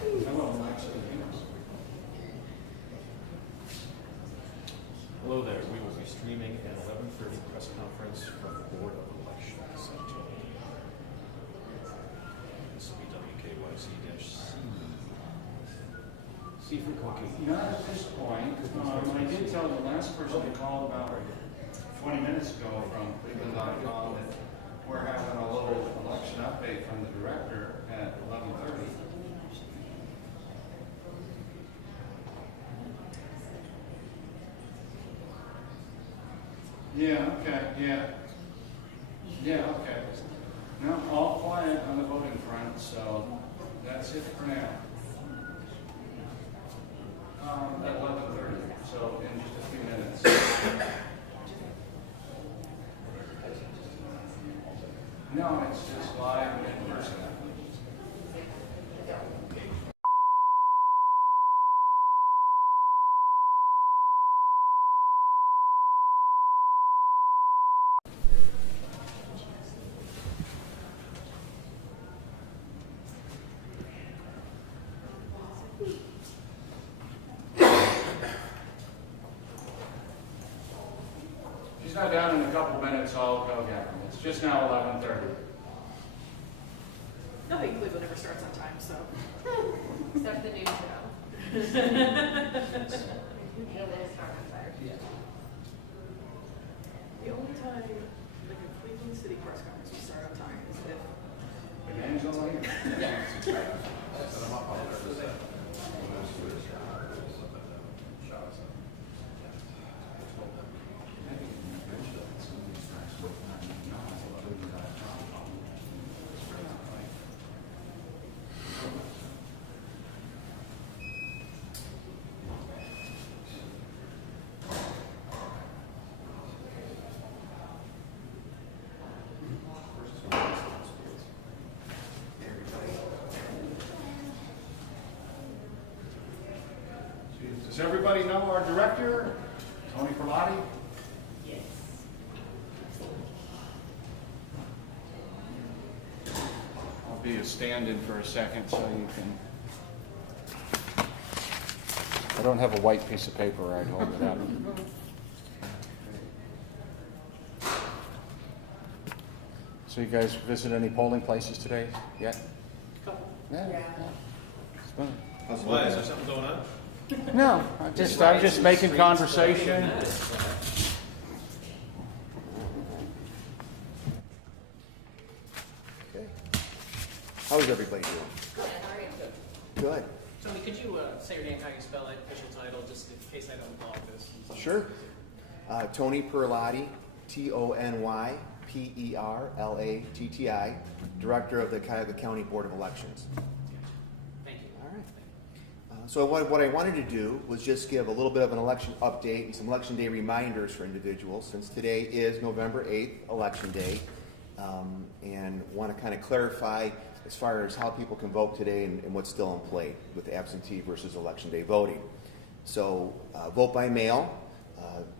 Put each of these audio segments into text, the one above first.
Hello there. We will be streaming an 11:30 press conference from the Board of Elections. This will be WKYC-C. C for cookie. Not at this point. I did tell the last person to call about 20 minutes ago from Cleveland.com that we're having a little election update from the director at 11:30. Yeah, okay, yeah, okay. No, all quiet on the voting front, so that's it for now. At 11:30, so in just a few minutes. No, it's just live and in person. She's not down in a couple minutes, I'll go get her. It's just now 11:30. Nothing in Cleveland ever starts on time, so. Except the news show. The only time, like a Cleveland City press conference, we start on time is if. The game's on here. Does everybody know our director, Tony Perlotti? Yes. I'll be a stand-in for a second so you can. I don't have a white piece of paper, I'd hold it up. So you guys visit any polling places today yet? Couple. Yeah. It's fun. Why? Is there something going on? No, I'm just making conversation. Okay. How is everybody doing? Good, how are you? Good. Tony, could you say your name, how you spell it, official title, just in case I don't block this? Sure. Tony Perlotti, Tonyperlatti, Director of the Cuyahoga County Board of Elections. Thank you. All right. So what I wanted to do was just give a little bit of an election update and some election day reminders for individuals, since today is November 8th, election day, and want to kind of clarify as far as how people can vote today and what's still in play with absentee versus election day voting. So vote by mail.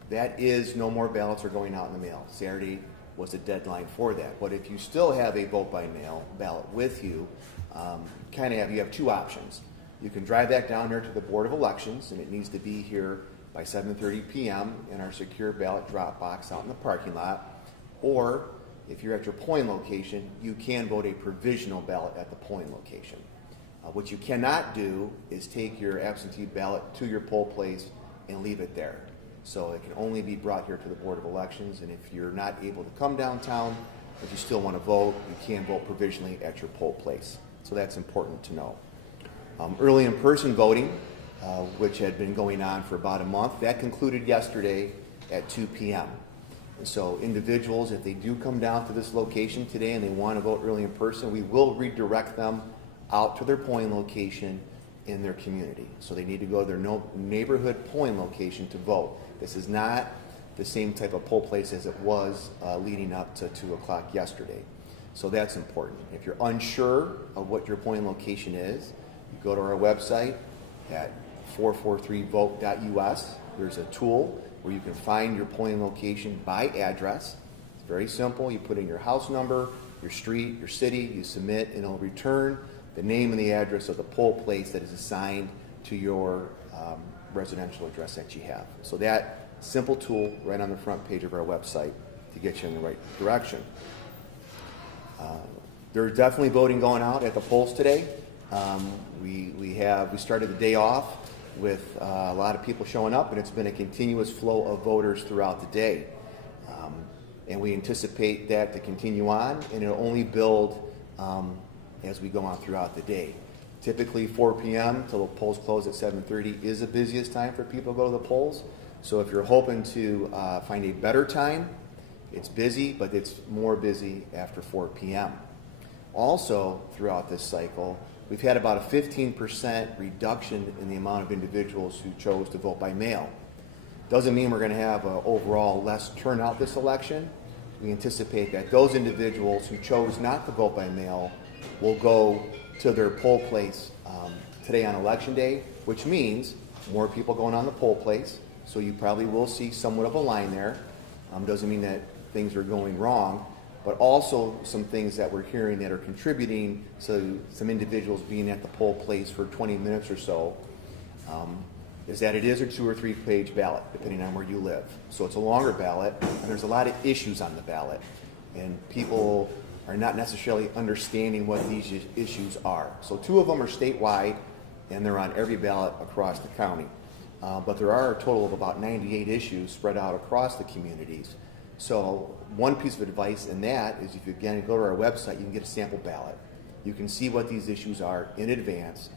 That is, no more ballots are going out in the mail. Saturday was the deadline for that. But if you still have a vote by mail ballot with you, you have two options. You can drive that down there to the Board of Elections, and it needs to be here by 7:30 p.m. in our secure ballot drop box out in the parking lot. Or if you're at your polling location, you can vote a provisional ballot at the polling location. What you cannot do is take your absentee ballot to your poll place and leave it there. So it can only be brought here to the Board of Elections, and if you're not able to come downtown, but you still want to vote, you can vote provisionally at your poll place. So that's important to know. Early in-person voting, which had been going on for about a month, that concluded yesterday at 2 p.m. And so individuals, if they do come down to this location today and they want to vote early in person, we will redirect them out to their polling location in their community. So they need to go to their neighborhood polling location to vote. This is not the same type of poll place as it was leading up to 2 o'clock yesterday. So that's important. If you're unsure of what your polling location is, you go to our website at 443vote.us. There's a tool where you can find your polling location by address. It's very simple. You put in your house number, your street, your city, you submit, and it'll return the name and the address of the poll place that is assigned to your residential address that you have. So that simple tool right on the front page of our website to get you in the right direction. There's definitely voting going out at the polls today. We started the day off with a lot of people showing up, and it's been a continuous flow of voters throughout the day. And we anticipate that to continue on, and it'll only build as we go on throughout the day. Typically 4 p.m. till the polls close at 7:30 is the busiest time for people to go to the polls. So if you're hoping to find a better time, it's busy, but it's more busy after 4 p.m. Also, throughout this cycle, we've had about a 15% reduction in the amount of individuals who chose to vote by mail. Doesn't mean we're going to have an overall less turnout this election. We anticipate that those individuals who chose not to vote by mail will go to their poll place today on Election Day, which means more people going on the poll place. So you probably will see somewhat of a line there. Doesn't mean that things are going wrong, but also some things that we're hearing that are contributing to some individuals being at the poll place for 20 minutes or so, is that it is a 2 or 3 page ballot, depending on where you live. So it's a longer ballot, and there's a lot of issues on the ballot, and people are not necessarily understanding what these issues are. So 2 of them are statewide, and they're on every ballot across the county. But there are a total of about 98 issues spread out across the communities. So one piece of advice in that is if you again go to our website, you can get a sample ballot. You can see what these issues are in advance,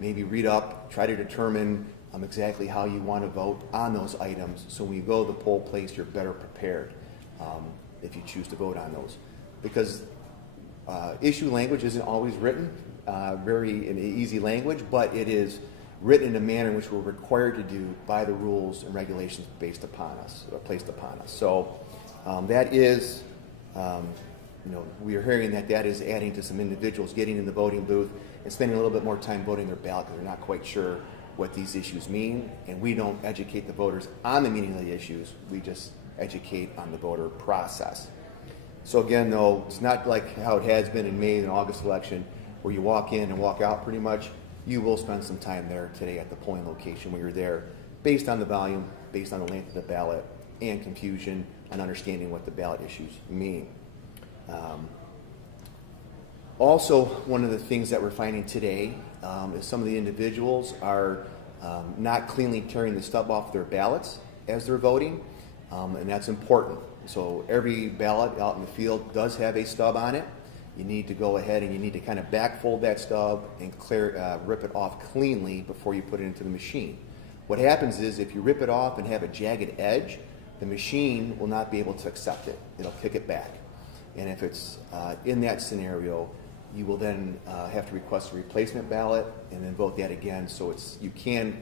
maybe read up, try to determine exactly how you want to vote on those items, so when you go to the poll place, you're better prepared if you choose to vote on those. Because issue language isn't always written very in easy language, but it is written in a manner in which we're required to do by the rules and regulations based upon us, or placed upon us. So that is, we are hearing that is adding to some individuals getting in the voting booth and spending a little bit more time voting their ballot because they're not quite sure what these issues mean. And we don't educate the voters on the meaning of the issues. We just educate on the voter process. So again, though, it's not like how it has been in May and August election where you walk in and walk out pretty much. You will spend some time there today at the polling location when you're there based on the volume, based on the length of the ballot, and confusion and understanding what the ballot issues mean. Also, one of the things that we're finding today is some of the individuals are not cleanly tearing the stub off their ballots as they're voting, and that's important. So every ballot out in the field does have a stub on it. You need to go ahead and you need to kind of backfold that stub and rip it off cleanly before you put it into the machine. What happens is if you rip it off and have a jagged edge, the machine will not be able to accept it. It'll kick it back. And if it's in that scenario, you will then have to request a replacement ballot and then vote that again so you can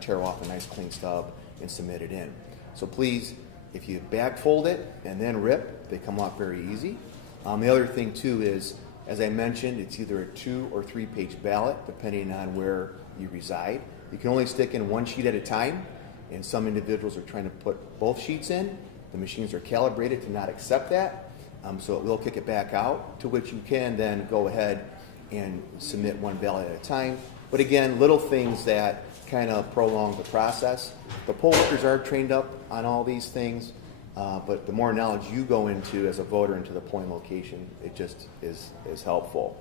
tear off a nice clean stub and submit it in. So please, if you backfold it and then rip, they come off very easy. The other thing too is, as I mentioned, it's either a 2 or 3 page ballot depending on where you reside. You can only stick in 1 sheet at a time, and some individuals are trying to put both sheets in. The machines are calibrated to not accept that, so it will kick it back out, to which you can then go ahead and submit 1 ballot at a time. But again, little things that kind of prolong the process. The poll workers are trained up on all these things, but the more knowledge you go into as a voter into the polling location, it just is helpful.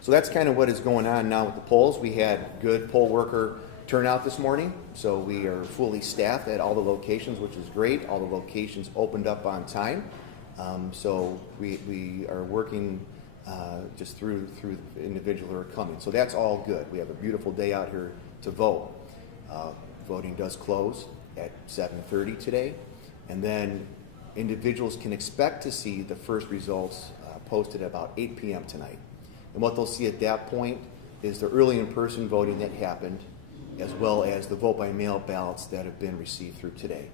So that's kind of what is going on now with the polls. We had good poll worker turnout this morning, so we are fully staffed at all the locations, which is great. All the locations opened up on time, so we are working just through the individuals who are coming. So that's all good. We have a beautiful day out here to vote. Voting does close at 7:30 today, and then individuals can expect to see the first results posted about 8 p.m. tonight. And what they'll see at that point is the early in-person voting that happened, as well as the vote-by-mail ballots that have been received through today.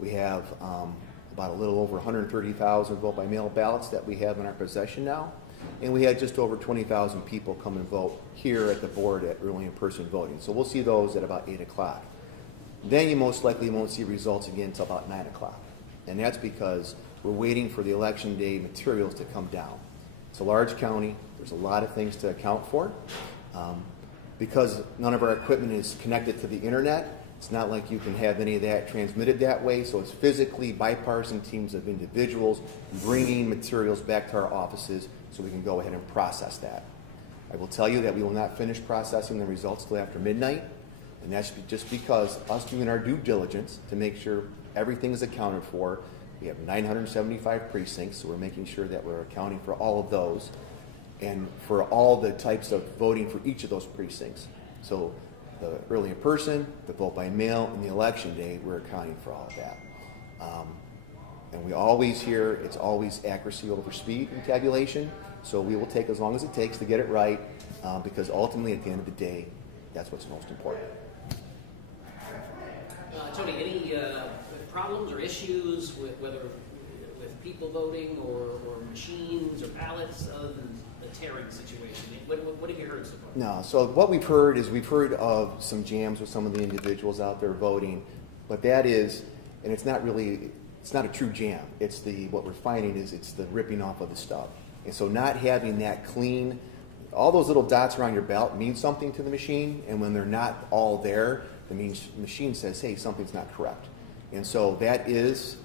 We have about a little over 130,000 vote-by-mail ballots that we have in our possession now, and we had just over 20,000 people come and vote here at the board at early in-person voting. So we'll see those at about 8 o'clock. Then you most likely won't see results again until about 9 o'clock. And that's because we're waiting for the election day materials to come down. It's a large county. There's a lot of things to account for. Because none of our equipment is connected to the internet, it's not like you can have any of that transmitted that way. So it's physically bipartisan teams of individuals bringing materials back to our offices so we can go ahead and process that. I will tell you that we will not finish processing the results till after midnight, and that's just because us doing our due diligence to make sure everything is accounted for. We have 975 precincts, so we're making sure that we're accounting for all of those and for all the types of voting for each of those precincts. So the early in person, the vote by mail, and the election day, we're accounting for all of that. And we always hear it's always accuracy over speed in tabulation, so we will take as long as it takes to get it right, because ultimately at the end of the day, that's what's most important. Tony, any problems or issues with whether with people voting or machines or ballots other than the tearing situation? What have you heard so far? No, so what we've heard is we've heard of some jams with some of the individuals out there voting, but that is, and it's not a true jam. It's what we're finding is it's the ripping off of the stub. And so not having that clean, all those little dots around your ballot mean something to the machine, and when they're not all there, the machine says, hey, something's not correct. And so that is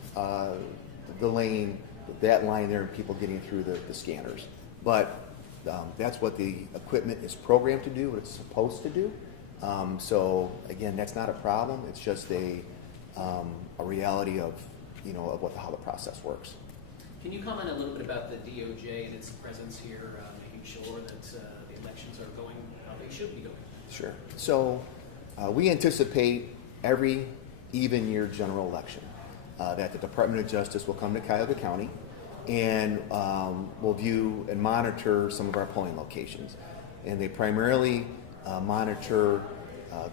delaying that line there and people getting through the scanners. But that's what the equipment is programmed to do, what it's supposed to do. So again, that's not a problem. It's just a reality of how the process works. Can you comment a little bit about the DOJ and its presence here, making sure that the elections are going how they should be going? Sure. So we anticipate every even year general election that the Department of Justice will come to Cuyahoga County and will view and monitor some of our polling locations. And they primarily monitor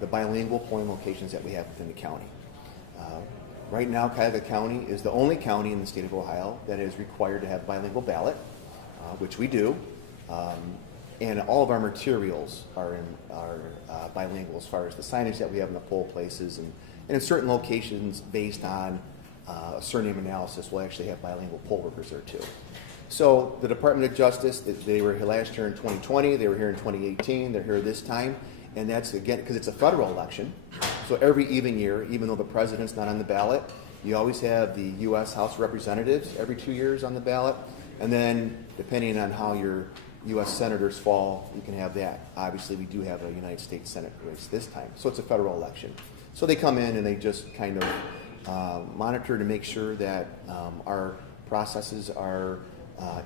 the bilingual polling locations that we have within the county. Right now, Cuyahoga County is the only county in the state of Ohio that is required to have a bilingual ballot, which we do. And all of our materials are bilingual as far as the signage that we have in the poll places. And in certain locations, based on a surname analysis, we'll actually have bilingual poll workers there too. So the Department of Justice, they were here last year in 2020, they were here in 2018, they're here this time. And that's, again, because it's a federal election. So every even year, even though the president's not on the ballot, you always have the U.S. House of Representatives every 2 years on the ballot. And then, depending on how your U.S. senators fall, you can have that. Obviously, we do have a United States Senate race this time. So it's a federal election. So they come in and they just kind of monitor to make sure that our processes are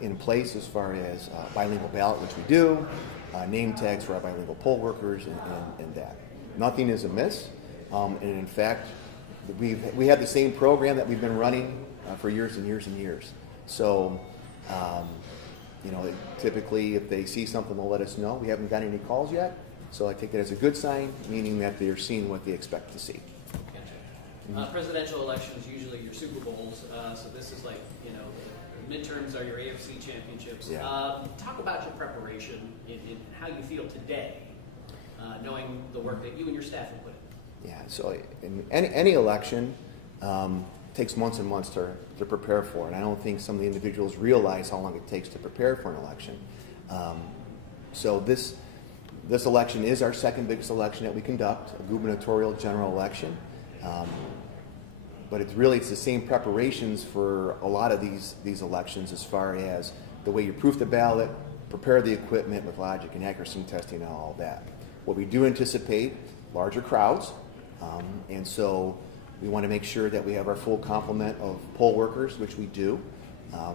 in place as far as bilingual ballot, which we do, name tags for our bilingual poll workers, and that. Nothing is amiss. And in fact, we have the same program that we've been running for years and years and years. So, typically if they see something, they'll let us know. We haven't got any calls yet, so I take that as a good sign, meaning that they're seeing what they expect to see. Gotcha. Presidential elections usually your Super Bowls, so this is like, the midterms are your AFC championships. Yeah. Talk about your preparation and how you feel today, knowing the work that you and your staff have put in. Yeah, so in any election takes months and months to prepare for, and I don't think some of the individuals realize how long it takes to prepare for an election. So this election is our second biggest election that we conduct, a gubernatorial general election. But it's the same preparations for a lot of these elections as far as the way you proof the ballot, prepare the equipment with logic and accuracy testing and all that. What we do anticipate, larger crowds, and so we want to make sure that we have our full complement of poll workers, which we do,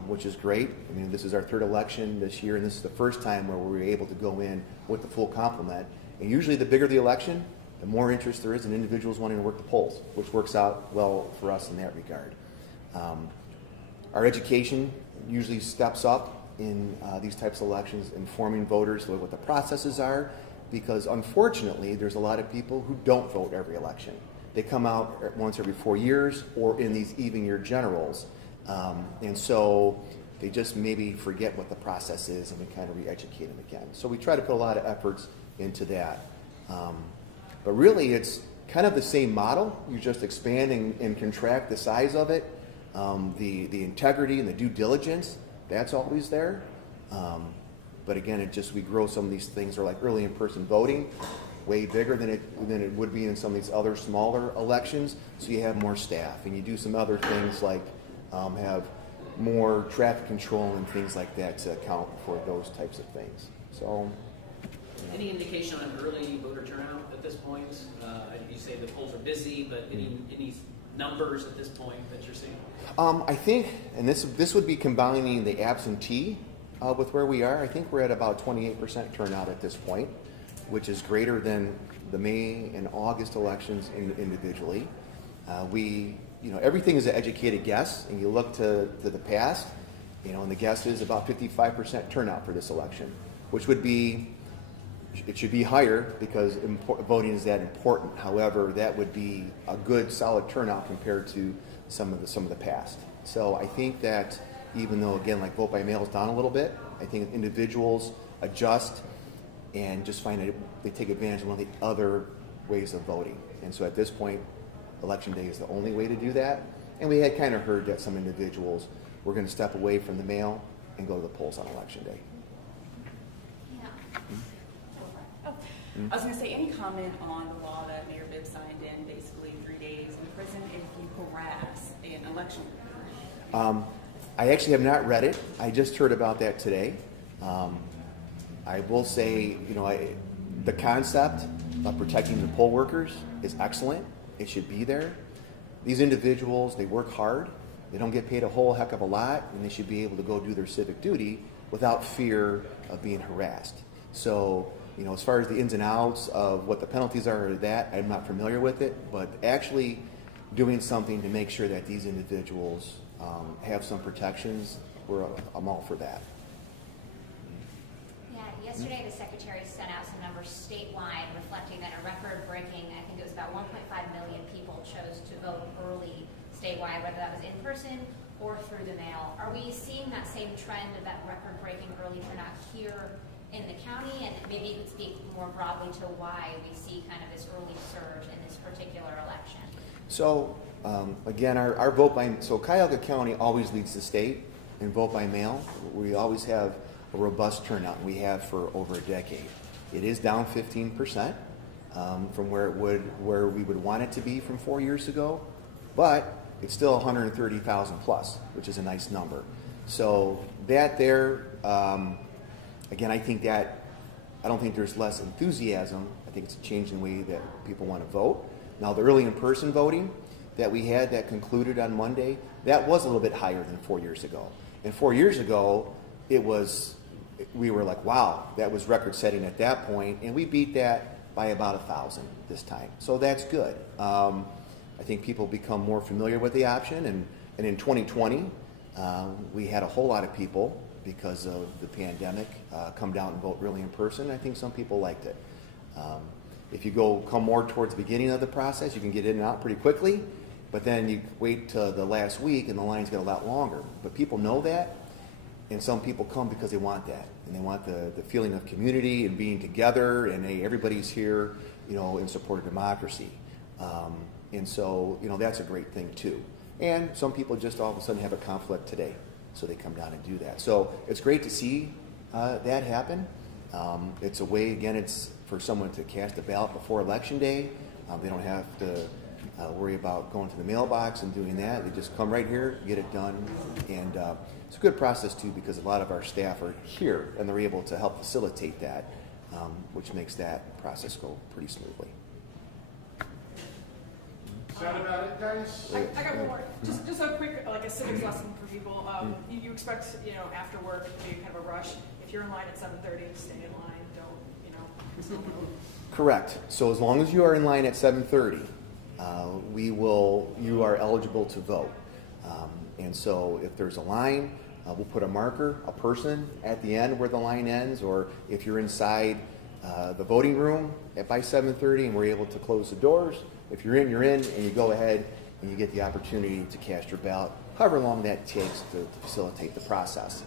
which is great. I mean, this is our third election this year, and this is the first time where we were able to go in with the full complement. And usually the bigger the election, the more interest there is in individuals wanting to work the polls, which works out well for us in that regard. Our education usually steps up in these types of elections, informing voters what the processes are, because unfortunately there's a lot of people who don't vote every election. They come out once every 4 years or in these even year generals, and so they just maybe forget what the process is, and we kind of re-educate them again. So we try to put a lot of efforts into that. But really, it's kind of the same model. You just expand and contract the size of it. The integrity and the due diligence, that's always there. But again, we grow some of these things, or like early in-person voting, way bigger than it would be in some of these other smaller elections. So you have more staff, and you do some other things like have more traffic control and things like that to account for those types of things. So, Any indication on early voter turnout at this point? You say the polls are busy, but any numbers at this point that you're seeing? I think, and this would be combining the absentee with where we are. I think we're at about 28% turnout at this point, which is greater than the May and August elections individually. Everything is an educated guess, and you look to the past, and the guess is about 55% turnout for this election, which would be, it should be higher because voting is that important. However, that would be a good, solid turnout compared to some of the past. So I think that even though, again, like vote by mail is down a little bit, I think individuals adjust and just find that they take advantage of one of the other ways of voting. And so at this point, Election Day is the only way to do that. And we had kind of heard that some individuals were going to step away from the mail and go to the polls on Election Day. Yeah. I was going to say, any comment on the law that Mayor Bibb signed in, basically 3 days in prison if you harass an election worker? I actually have not read it. I just heard about that today. I will say, the concept of protecting the poll workers is excellent. It should be there. These individuals, they work hard. They don't get paid a whole heck of a lot, and they should be able to go do their civic duty without fear of being harassed. So, as far as the ins and outs of what the penalties are or that, I'm not familiar with it, but actually doing something to make sure that these individuals have some protections, I'm all for that. Yeah, yesterday the Secretary sent out some numbers statewide reflecting that a record-breaking, I think it was about 1.5 million people chose to vote early statewide, whether that was in person or through the mail. Are we seeing that same trend of that record-breaking early turnout here in the county? And maybe you could speak more broadly to why we see kind of this early surge in this particular election. So, again, our vote by, so Cuyahoga County always leads the state in vote by mail. We always have a robust turnout, and we have for over a decade. It is down 15% from where we would want it to be from 4 years ago, but it's still 130,000 plus, which is a nice number. So that there, again, I don't think there's less enthusiasm. I think it's a change in the way that people want to vote. Now, the early in-person voting that we had that concluded on Monday, that was a little bit higher than 4 years ago. And 4 years ago, we were like, wow, that was record-setting at that point, and we beat that by about 1,000 this time. So that's good. I think people become more familiar with the option, and in 2020, we had a whole lot of people, because of the pandemic, come down and vote really in person. I think some people liked it. If you come more towards the beginning of the process, you can get in and out pretty quickly, but then you wait till the last week and the lines get a lot longer. But people know that, and some people come because they want that, and they want the feeling of community and being together, and hey, everybody's here, in support of democracy. And so, that's a great thing too. And some people just all of a sudden have a conflict today, so they come down and do that. So it's great to see that happen. It's a way, again, it's for someone to cast a ballot before Election Day. They don't have to worry about going to the mailbox and doing that. They just come right here, get it done. And it's a good process too, because a lot of our staff are here and they're able to help facilitate that, which makes that process go pretty smoothly. Is that about it, guys? I got one more. Just a quick, like a civics lesson for people. You expect, after work to be kind of a rush. If you're in line at 7:30, stay in line. Don't, Correct. So as long as you are in line at 7:30, you are eligible to vote. And so if there's a line, we'll put a marker, a person at the end where the line ends, or if you're inside the voting room by 7:30 and we're able to close the doors, if you're in, and you go ahead and you get the opportunity to cast your ballot, however long that takes to facilitate the process.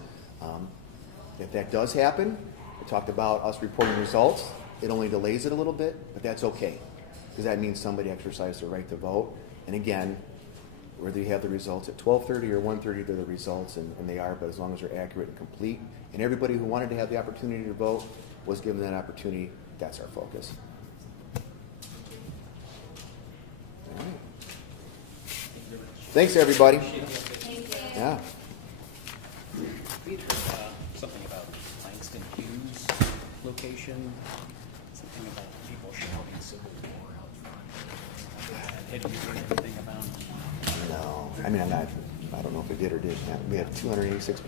If that does happen, we talked about us reporting results. It only delays it a little bit, but that's okay, because that means somebody exercised their right to vote. And again, whether you have the results at 12:30 or 1:30, they're the results, and they are, but as long as they're accurate and complete, and everybody who wanted to have the opportunity to vote was given that opportunity, that's our focus. All right. Thanks, everybody. Thank you. Yeah. We had heard something about Langston Hughes location, something about people shouting Civil War out front. Had you heard anything about? No, I mean, I don't know if it did or didn't. We had 286